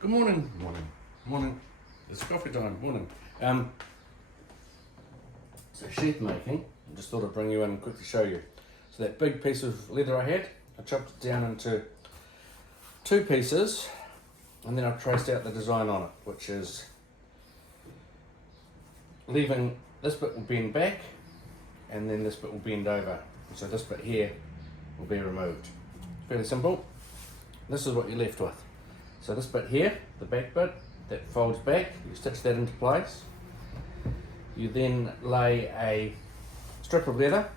Good morning. Morning. It's coffee time. Morning. So sheath making. I just thought I'd bring you in and quickly show you. So that big piece of leather I had, I chopped it down into two pieces, and then I traced out the design on it, which is leaving this bit will bend back, and then this bit will bend over. So this bit here will be removed. Fairly simple. This is what you're left with. So this bit here, the back bit, that folds back, you stitch that into place. You then lay a strip of leather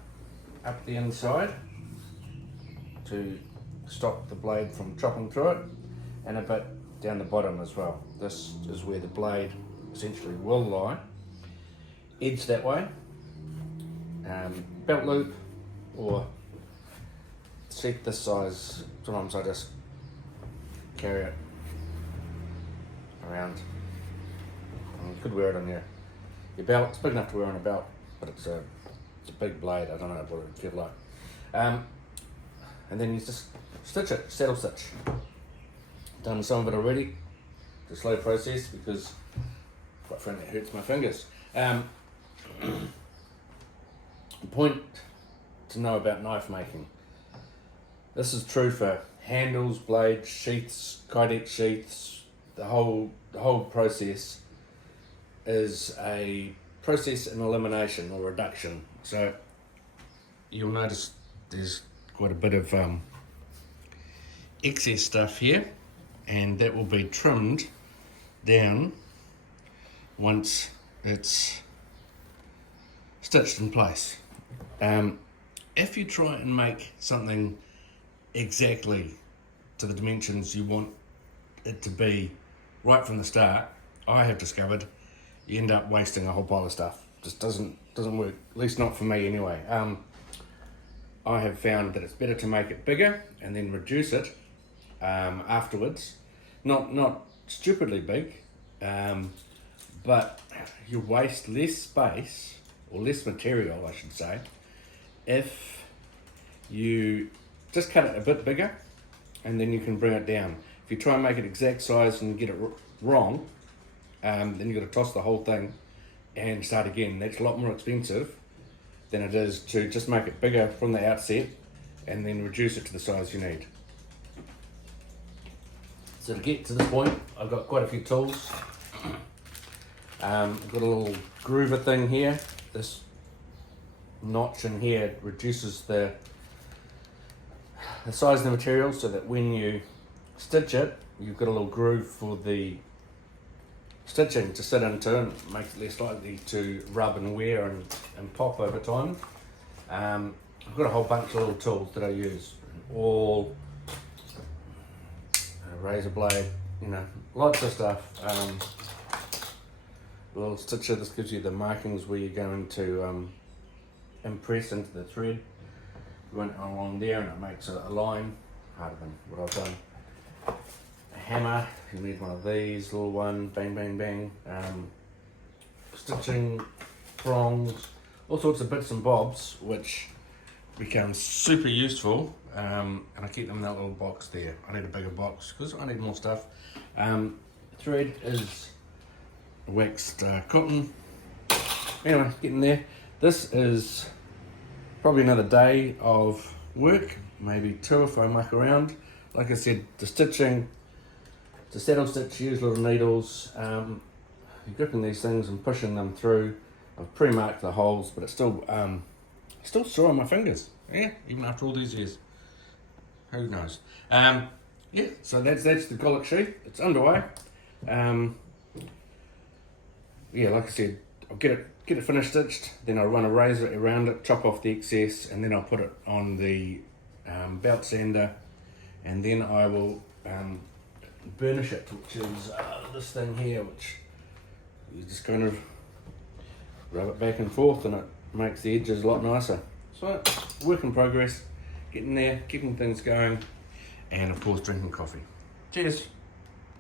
up the inside to stop the blade from chopping through it, and a bit down the bottom as well. This is where the blade essentially will lie. Edge that way, belt loop or sheath this size. Sometimes I just carry it around. You could wear it on your belt. It's big enough to wear on a belt, but it's a big blade. I don't know what it would feel like. And then you just stitch it, saddle stitch. Done some of it already. It's a slow process because, quite frankly, it hurts my fingers. The point to know about knife making. This is true for handles, blades, sheaths, kydex sheaths. The whole process is a process in elimination or reduction. So you'll notice there's quite a bit of excess stuff here, and that will be trimmed down once it's stitched in place. If you try and make something exactly to the dimensions you want it to be right from the start, I have discovered you end up wasting a whole pile of stuff. Just doesn't work, at least not for me anyway. I have found that it's better to make it bigger and then reduce it afterwards. Not stupidly big, but you waste less space, or less material I should say, if you just cut it a bit bigger and then you can bring it down. If you try and make it exact size and get it wrong, then you've got to toss the whole thing and start again. That's a lot more expensive than it is to just make it bigger from the outset and then reduce it to the size you need. So to get to this point, I've got quite a few tools. I've got a little groover thing here. This notch in here reduces the size of the material so that when you stitch it, you've got a little groove for the stitching to sit into and make it less likely to rub and wear and pop over time. I've got a whole bunch of little tools that I use, all a razor blade, lots of stuff. A little stitcher, this gives you the markings where you're going to impress into the thread. You went along there and it makes a line, harder than what I've done. A hammer, you need one of these, little one, bang bang bang. Stitching, prongs, all sorts of bits and bobs which become super useful, and I keep them in that little box there. I need a bigger box because I need more stuff. Thread is waxed cotton. Anyway, getting there. This is probably another day of work, maybe two if I muck around. Like I said, the stitching, to saddle stitch, use little needles. You're gripping these things and pushing them through. I've pre-marked the holes, but it's still sore on my fingers. Yeah, even after all these years. Who knows? Yeah, so that's the Golok sheath. It's underway. Yeah, like I said, I'll get it finished stitched, then I'll run a razor around it, chop off the excess, and then I'll put it on the belt sander, and then I will burnish it, which is this thing here, which you just kind of rub it back and forth and it makes the edges a lot nicer. So, work in progress, getting there, keeping things going, and of course drinking coffee. Cheers!